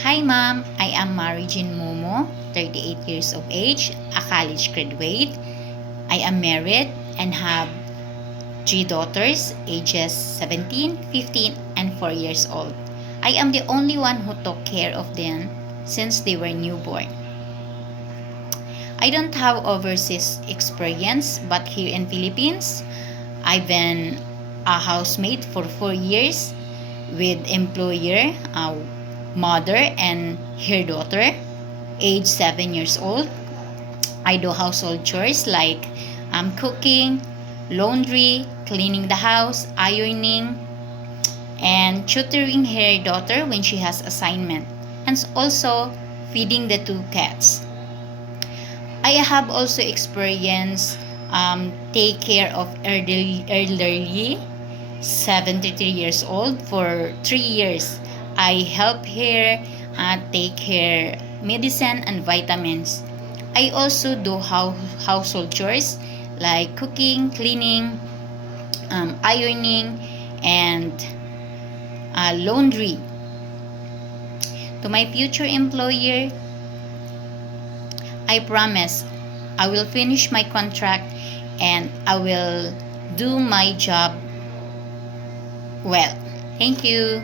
Hi ma'am, I am Mary Jean Momo, 38 years of age, a college graduate. I am married and have three daughters, ages 17, 15, and 4 years old. I am the only one who took care of them since they were newborn. I don't have overseas experience, but here in Philippines, I've been a housemaid for 4 years with employer, mother, and her daughter, age 7 years old. I do household chores like cooking, laundry, cleaning the house, ironing, and tutoring her daughter when she has assignment, and also feeding the two cats. I have also experienced take care of elderly 73 years old for 3 years. I help her take her medicine and vitamins. I also do household chores like cooking, cleaning, ironing, and laundry. To my future employer, I promise I will finish my contract and I will do my job well. Thank you.